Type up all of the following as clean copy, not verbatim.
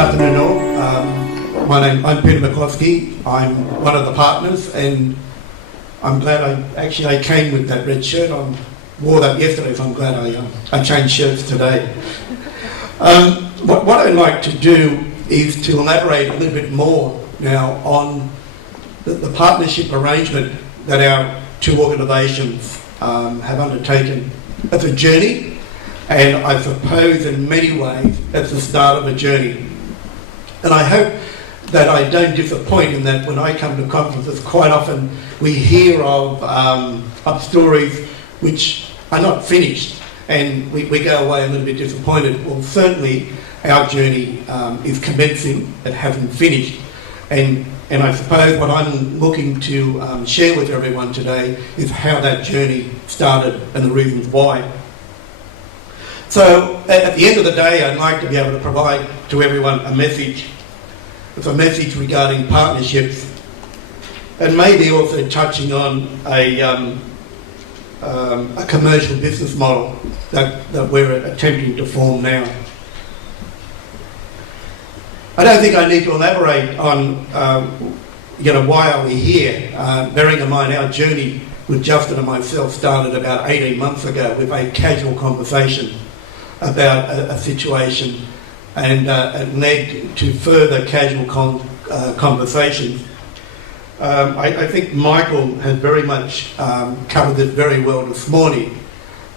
afternoon all. I'm Peter McCloskey. I'm one of the partners, and I'm glad I came with that red shirt. I wore that yesterday, so I'm glad I changed shirts today. What I'd like to do is to elaborate a little bit more now on the partnership arrangement that our two organisations have undertaken. It's a journey, and I suppose in many ways it's the start of a journey. And I hope that I don't disappoint in that when I come to conferences, quite often we hear of stories which are not finished, and we go away a little bit disappointed. Well, certainly our journey is commencing, it hasn't finished. And I suppose what I'm looking to share with everyone today is how that journey started and the reasons why. So at the end of the day, I'd like to be able to provide to everyone a message. It's a message regarding partnerships, and maybe also touching on a commercial business model that we're attempting to form now. I don't think I need to elaborate on why are we here. Bearing in mind our journey with Justin and myself started about 18 months ago with a casual conversation about a situation, and it led to further casual conversations. I think Michael has very much covered it very well this morning,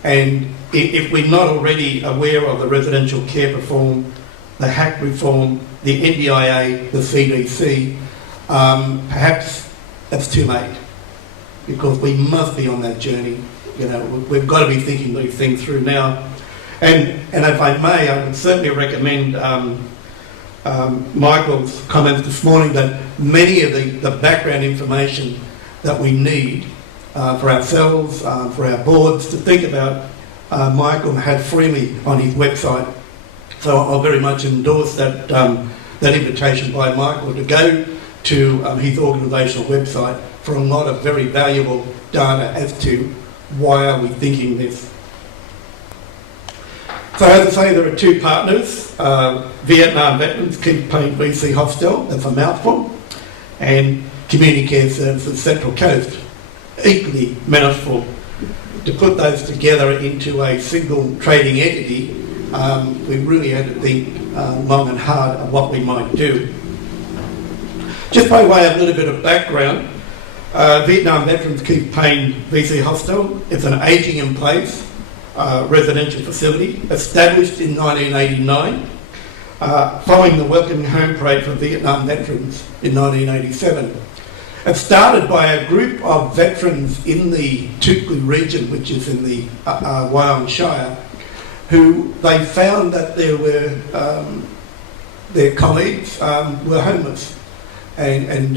and if we're not already aware of the residential care reform, the HAC reform, the NDIA, the CDC, perhaps it's too late, because we must be on that journey. We've got to be thinking these things through now. And if I may, I would certainly recommend Michael's comments this morning that many of the background information that we need for ourselves, for our boards to think about, Michael had freely on his website. So I'll very much endorse that invitation by Michael to go to his organisational website for a lot of very valuable data as to why are we thinking this. So as I say, there are two partners, Vietnam Veterans Keep Paying VC Hostel, that's a mouthful, and Community Care Services Central Coast, equally mouthful. To put those together into a single trading entity, we really had to think long and hard of what we might do. Just by way of a little bit of background, Vietnam Veterans Keep Paying VC Hostel, it's an ageing in place residential facility established in 1989 following the Welcoming Home Parade for Vietnam veterans in 1987. It started by a group of veterans in the Tuklu region, which is in the Wyong Shire, who they found that their colleagues were homeless, and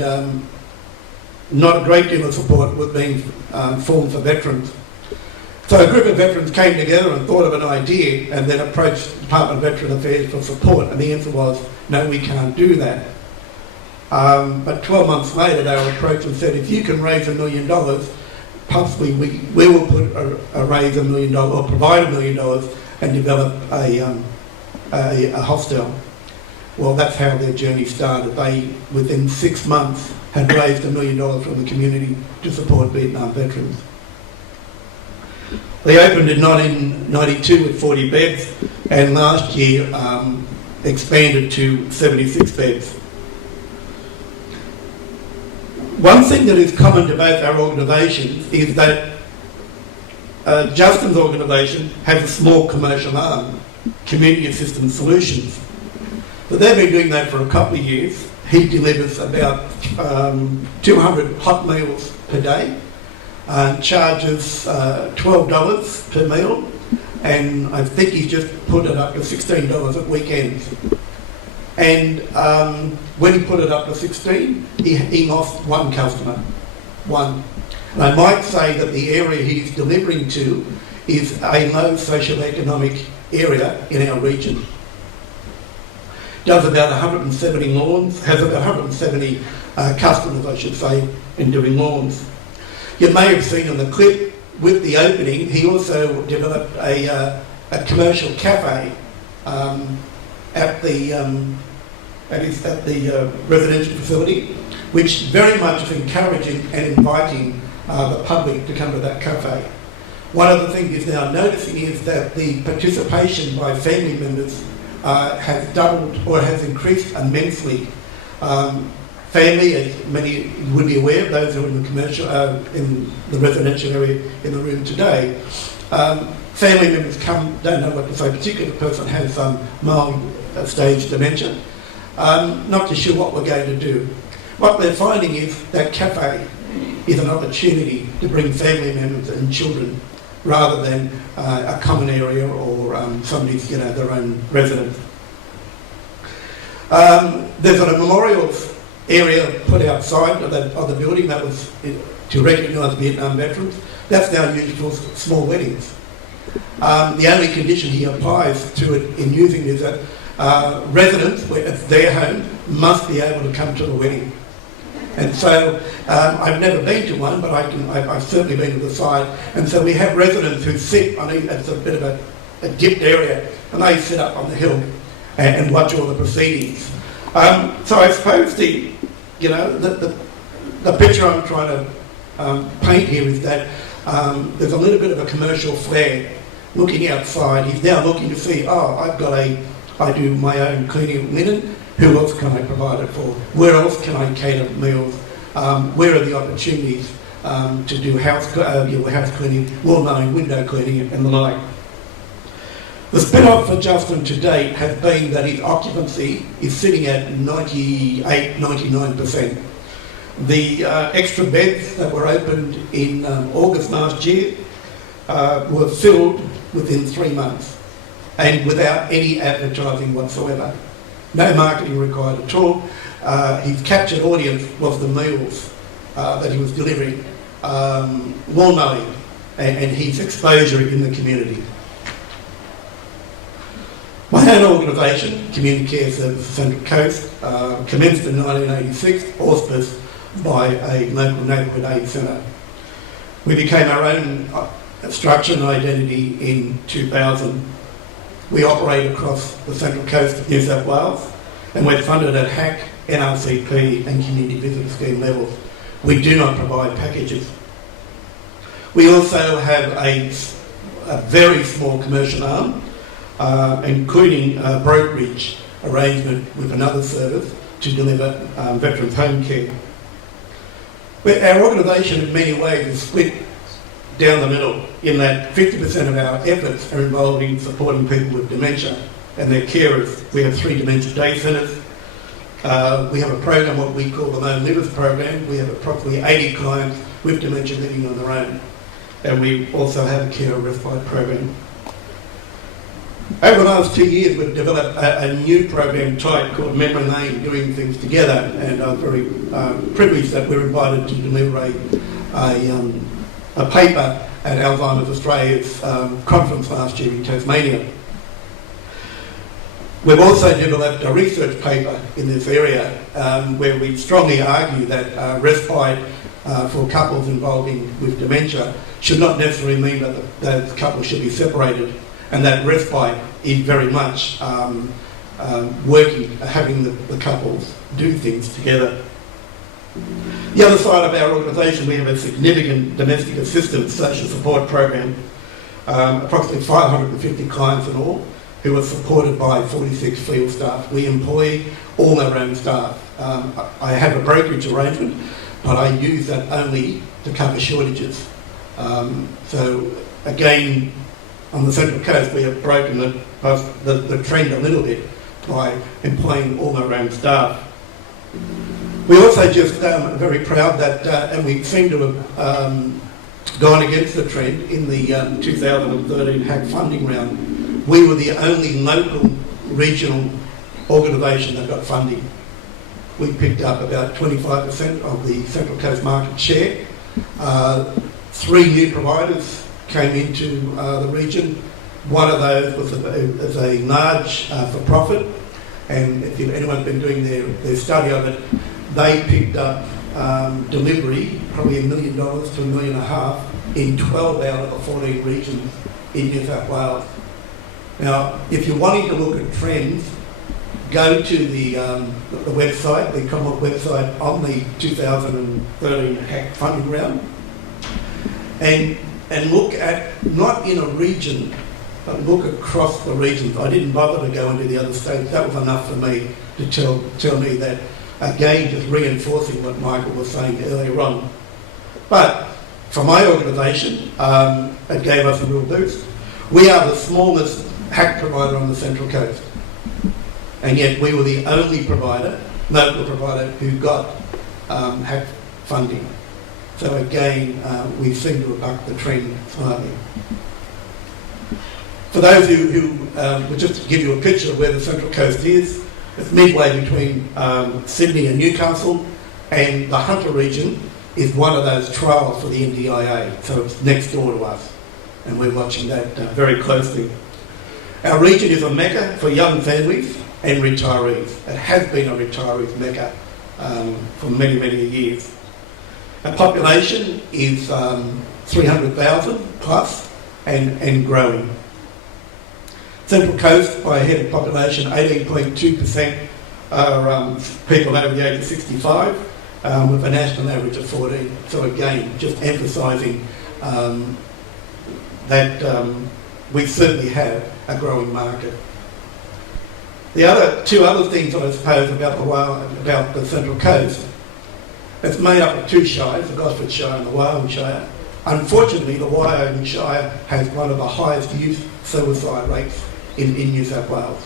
not a great deal of support was being formed for veterans. So a group of veterans came together and thought of an idea and then approached the Department of Veteran Affairs for support, and the answer was, no, we can't do that. But 12 months later they were approached and said, if you can raise $1 million, possibly we will raise $1 million or provide $1 million and develop a hostel. Well, that's how their journey started. They, within 6 months, had raised $1 million from the community to support Vietnam veterans. They opened in 1992 with 40 beds, and last year expanded to 76 beds. One thing that is common to both our organisations is that Justin's organisation has a small commercial arm, Community Assistance Solutions. But they've been doing that for a couple of years. He delivers about 200 hot meals per day, charges $12 per meal, and I think he's just put it up to $16 at weekends. And when he put it up to 16, he lost one customer, one. And I might say that the area he's delivering to is a low socio-economic area in our region. Does about 170 lawns, has about 170 customers, I should say, in doing lawns. You may have seen in the clip with the opening, he also developed a commercial cafe at the and it's at the residential facility, which very much is encouraging and inviting the public to come to that cafe. One of the things is now noticing is that the participation by family members has doubled or has increased immensely. Family, as many would be aware, those who are in the commercial, in the residential area in the room today, family members come, don't know what to say, particularly if the person has mild stage dementia, not too sure what we're going to do. What we're finding is that cafe is an opportunity to bring family members and children rather than a common area or somebody's, their own residence. There's a memorial area put outside of the building that was to recognise Vietnam veterans. That's now used for small weddings. The only condition he applies to it in using it is that residents, where it's their home, must be able to come to the wedding. And so I've never been to one, but I've certainly been to the side. And so we have residents who sit on it's a bit of a dipped area, and they sit up on the hill and watch all the proceedings. So I suppose the picture I'm trying to paint here is that there's a little bit of a commercial flair looking outside. He's now looking to see, I do my own cleaning of linen. Who else can I provide it for? Where else can I cater meals? Where are the opportunities to do house cleaning, lawn mowing, window cleaning, and the like? The spin-off for Justin to date has been that his occupancy is sitting at 98, 99%. The extra beds that were opened in August last year were filled within 3 months and without any advertising whatsoever. No marketing required at all. His captured audience was the meals that he was delivering, lawn mowing, and his exposure in the community. My own organisation, Community Care Services Central Coast, commenced in 1986, auspiced by a local neighbourhood aid centre. We became our own structure and identity in 2000. We operate across the Central Coast of New South Wales, and we're funded at HAC, NRCP and Community Visitor Scheme levels. We do not provide packages. We also have a very small commercial arm, including a brokerage arrangement with another service to deliver veterans home care. Our organisation in many ways is split down the middle in that 50% of our efforts are involved in supporting people with dementia and their carers. We have 3 dementia day centres. We have a program, what we call the Lone Livers program. We have approximately 80 clients with dementia living on their own. And we also have a care and respite program. Over the last 2 years, we've developed a new program type called Memory Lane, Doing Things Together, and I'm very privileged that we're invited to deliver a paper at Alzheimer's Australia's conference last year in Tasmania. We've also developed a research paper in this area where we strongly argue that respite for couples involving with dementia should not necessarily mean that those couples should be separated, and that respite is very much working, having the couples do things together. The other side of our organisation, we have a significant domestic assistance social support program, approximately 550 clients in all, who are supported by 46 field staff. We employ all our own staff. I have a brokerage arrangement, but I use that only to cover shortages. So again, on the Central Coast, we have broken the trend a little bit by employing all our own staff. We also just are very proud that, and we seem to have gone against the trend in the 2013 HAC funding round. We were the only local regional organisation that got funding. We picked up about 25% of the Central Coast market share. 3 new providers came into the region. One of those was a large for-profit, and if anyone's been doing their study of it, they picked up delivery, probably $1 million to $1.5 million in 12 out of the 14 regions in New South Wales. Now, if you're wanting to look at trends, go to the website, the Commonwealth website on the 2013 HAC funding round, and look at, not in a region, but look across the regions. I didn't bother to go into the other states. That was enough for me to tell me that, again, just reinforcing what Michael was saying earlier on. But for my organisation, it gave us a real boost. We are the smallest HAC provider on the Central Coast, and yet we were the only provider, local provider, who got HAC funding. So again, we seem to have bucked the trend slightly. For those who just to give you a picture of where the Central Coast is, it's midway between Sydney and Newcastle, and the Hunter region is one of those trials for the NDIA, so it's next door to us, and we're watching that very closely. Our region is a mecca for young families and retirees. It has been a retirees mecca for many, many years. Our population is 300,000 plus and growing. Central Coast, by head of population, 18.2% are people over the age of 65, with a national average of 14. So again, just emphasising that we certainly have a growing market. The two other things, I suppose, about the Central Coast, it's made up of two shires, the Gosford Shire and the Wyoming Shire. Unfortunately, the Wyoming Shire has one of the highest youth suicide rates in New South Wales.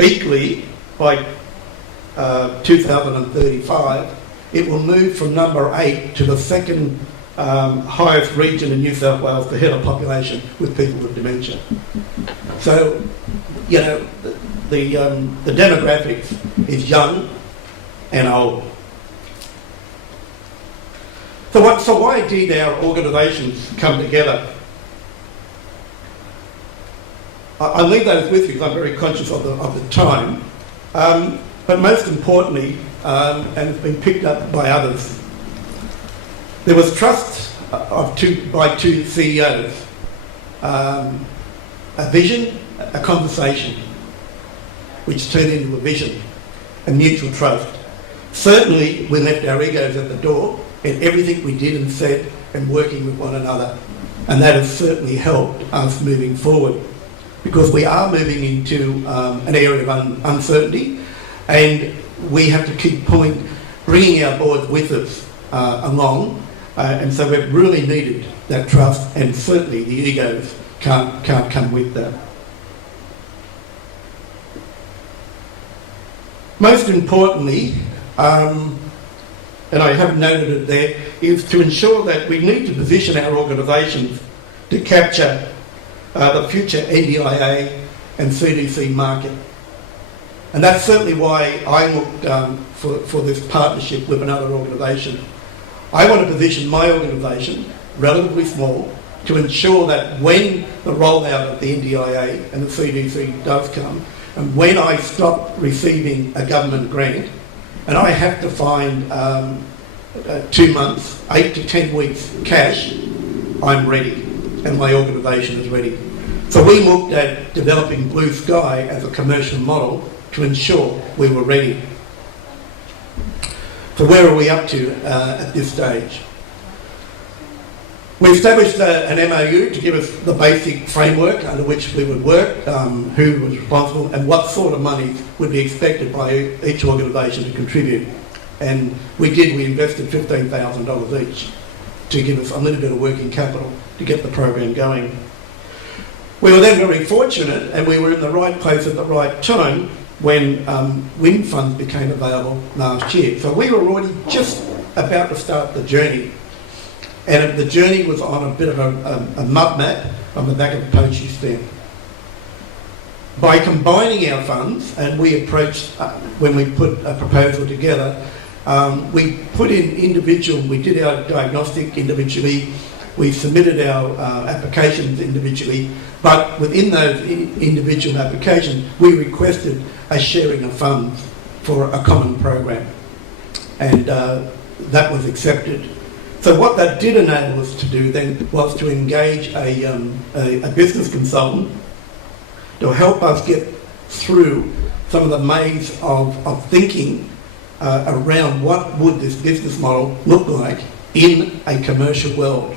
Equally, by 2035, it will move from number 8 to the second highest region in New South Wales for head of population with people with dementia. So, you know, the demographics is young and old. So why did our organisations come together? I leave those with you because I'm very conscious of the time. But most importantly, and it's been picked up by others, there was trust by two CEOs, a vision, a conversation, which turned into a vision, a mutual trust. Certainly, we left our egos at the door in everything we did and said and working with one another. And that has certainly helped us moving forward, because we are moving into an area of uncertainty, and we have to keep bringing our board with us along. And so we've really needed that trust, and certainly the egos can't come with that. Most importantly, and I have noted it there, is to ensure that we need to position our organisations to capture the future NDIA and CDC market. And that's certainly why I looked for this partnership with another organisation. I want to position my organisation, relatively small, to ensure that when the rollout of the NDIA and the CDC does come, and when I stop receiving a government grant, and I have to find 2 months, 8 to 10 weeks cash, I'm ready, and my organisation is ready. So we looked at developing Blue Sky as a commercial model to ensure we were ready. So where are we up to at this stage? We established an MOU to give us the basic framework under which we would work, who was responsible, and what sort of money would be expected by each organisation to contribute. And we invested $15,000 each to give us a little bit of working capital to get the program going. We were then very fortunate, and we were in the right place at the right time when wind funds became available last year. So we were already just about to start the journey. And the journey was on a bit of a mud map on the back of a poachy stem. By combining our funds, and we approached, when we put a proposal together, we put in we did our diagnostic individually, we submitted our applications individually, but within those individual applications, we requested a sharing of funds for a common program. And that was accepted. So what that did enable us to do then was to engage a business consultant to help us get through some of the maze of thinking around what would this business model look like in a commercial world.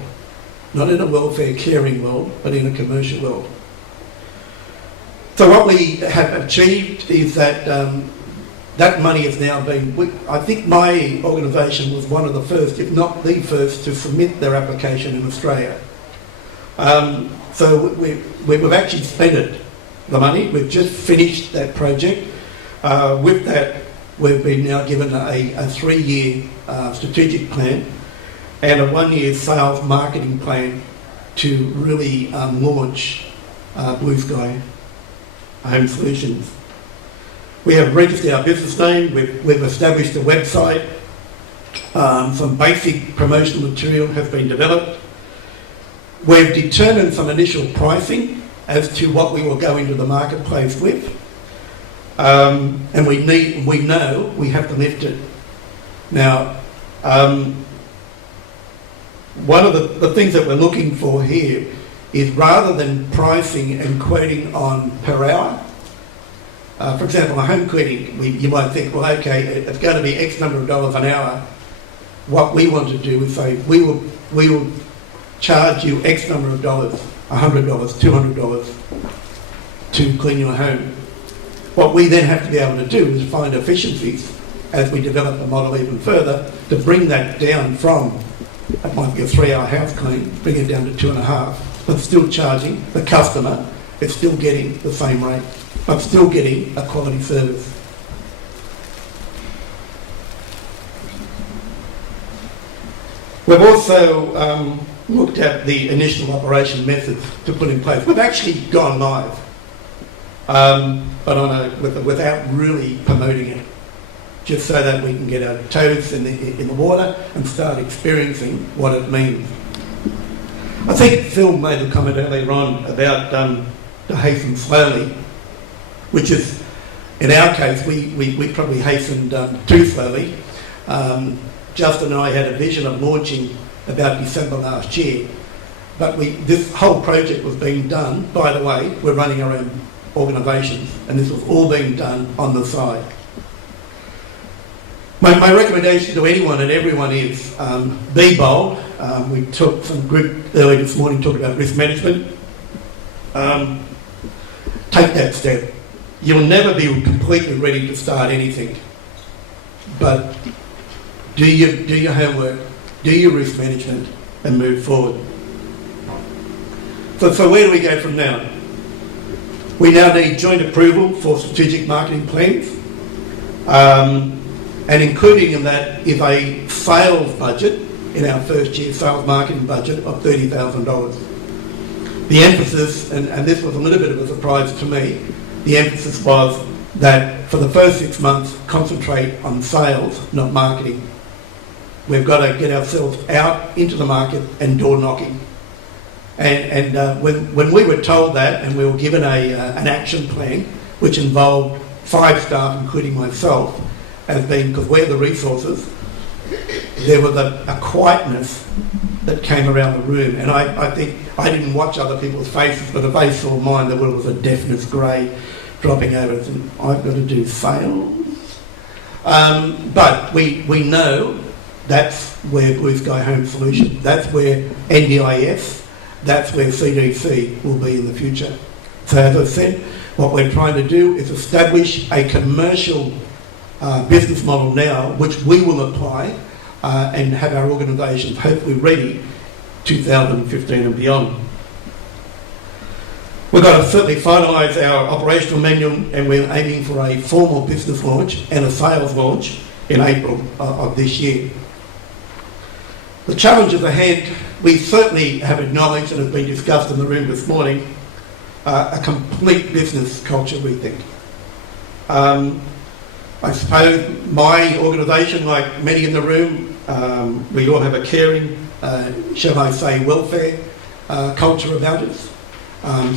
Not in a welfare caring world, but in a commercial world. So what we have achieved is that that money has now been, I think my organisation was one of the first, if not the first, to submit their application in Australia. So we've actually spent it, the money. We've just finished that project. With that, we've been now given a 3-year strategic plan and a 1-year sales marketing plan to really launch Blue Sky Home Solutions. We have registered our business name, we've established a website, some basic promotional material has been developed. We've determined some initial pricing as to what we will go into the marketplace with, and we know we have to lift it. Now, one of the things that we're looking for here is rather than pricing and quoting on per hour, for example, a home cleaning, you might think, well, okay, it's going to be X number of dollars an hour. What we want to do is say, we will charge you X number of dollars, $100, $200 to clean your home. What we then have to be able to do is find efficiencies as we develop the model even further to bring that down from, it might be a 3-hour house clean, bring it down to 2.5, but still charging the customer, it's still getting the same rate, but still getting a quality service. We've also looked at the initial operation methods to put in place. We've actually gone live, but without really promoting it, just so that we can get our toes in the water and start experiencing what it means. I think Phil made a comment earlier on about to hasten slowly, which is, in our case, we probably hastened too slowly. Justin and I had a vision of launching about December last year, but this whole project was being done, by the way, we're running our own organisations, and this was all being done on the side. My recommendation to anyone and everyone is be bold. We took some group earlier this morning talking about risk management. Take that step. You'll never be completely ready to start anything, but do your homework, do your risk management, and move forward. So where do we go from now? We now need joint approval for strategic marketing plans, and including in that is a sales budget in our first year sales marketing budget of $30,000. The emphasis, and this was a little bit of a surprise to me, the emphasis was that for the first 6 months, concentrate on sales, not marketing. We've got to get ourselves out into the market and door knocking. And when we were told that, and we were given an action plan, which involved 5 staff, including myself, as being, because we're the resources, there was a quietness that came around the room. And I think, I didn't watch other people's faces, but if they saw mine, there was a deafness grey dropping over it. And I've got to do sales. But we know that's where Blue Sky Home Solutions, that's where NDIS, that's where CDC will be in the future. So as I said, what we're trying to do is establish a commercial business model now, which we will apply and have our organisations hopefully ready 2015 and beyond. We've got to certainly finalise our operational manual, and we're aiming for a formal business launch and a sales launch in April of this year. The challenges ahead, we certainly have acknowledged and have been discussed in the room this morning, a complete business culture, we think. I suppose my organisation, like many in the room, we all have a caring, shall I say, welfare culture about us.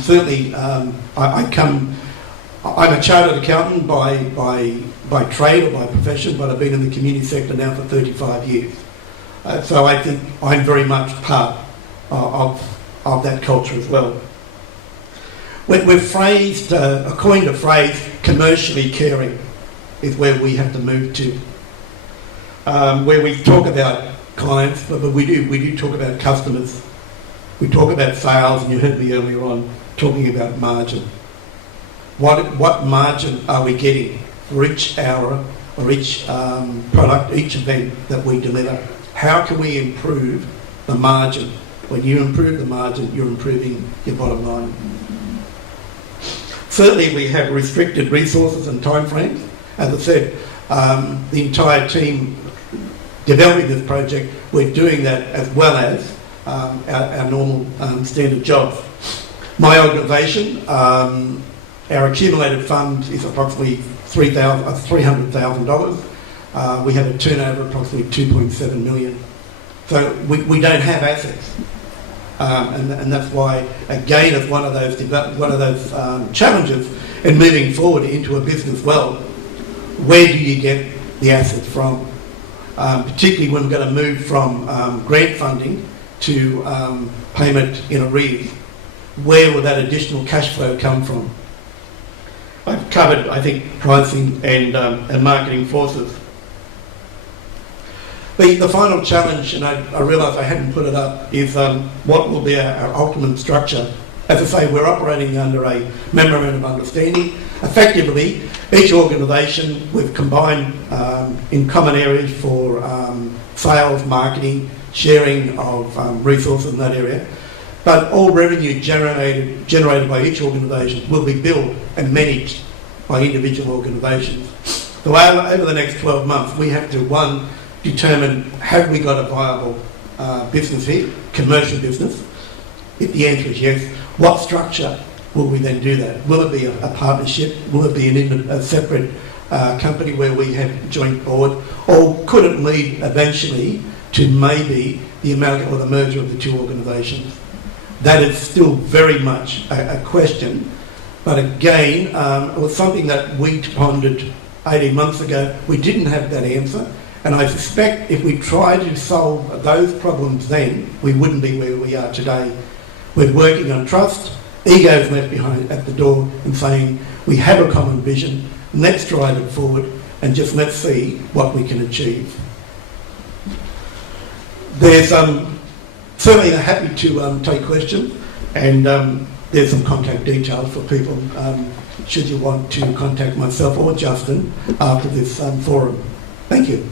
Certainly, I'm a chartered accountant by trade or by profession, but I've been in the community sector now for 35 years. So I think I'm very much part of that culture as well. We've coined a phrase, commercially caring is where we have to move to. Where we talk about clients, but we do talk about customers. We talk about sales, and you heard me earlier on talking about margin. What margin are we getting for each hour or each product, each event that we deliver? How can we improve the margin? When you improve the margin, you're improving your bottom line. Certainly we have restricted resources and timeframes. As I said, the entire team developing this project, we're doing that as well as our normal standard jobs. My organisation, our accumulated fund is approximately $300,000. We have a turnover of approximately 2.7 million. So we don't have assets. And that's why, again, it's one of those challenges in moving forward into a business world. Where do you get the assets from? Particularly when we're going to move from grant funding to payment in arrears. Where will that additional cash flow come from? I've covered, I think, pricing and marketing forces. The final challenge, and I realise I hadn't put it up, is what will be our ultimate structure. As I say, we're operating under a memorandum of understanding. Effectively, each organisation, we've combined in common areas for sales, marketing, sharing of resources in that area. But all revenue generated by each organisation will be billed and managed by individual organisations. So over the next 12 months, we have to, one, determine, have we got a viable business here, commercial business? If the answer is yes, what structure will we then do that? Will it be a partnership? Will it be a separate company where we have joint board? Or could it lead eventually to maybe the amalgam or the merger of the two organisations? That is still very much a question. But again, it was something that we pondered 18 months ago. We didn't have that answer. And I suspect if we tried to solve those problems then, we wouldn't be where we are today. We're working on trust, egos left behind at the door, and saying, we have a common vision, let's drive it forward, and just let's see what we can achieve. There's certainly happy to take questions, and there's some contact details for people should you want to contact myself or Justin after this forum. Thank you.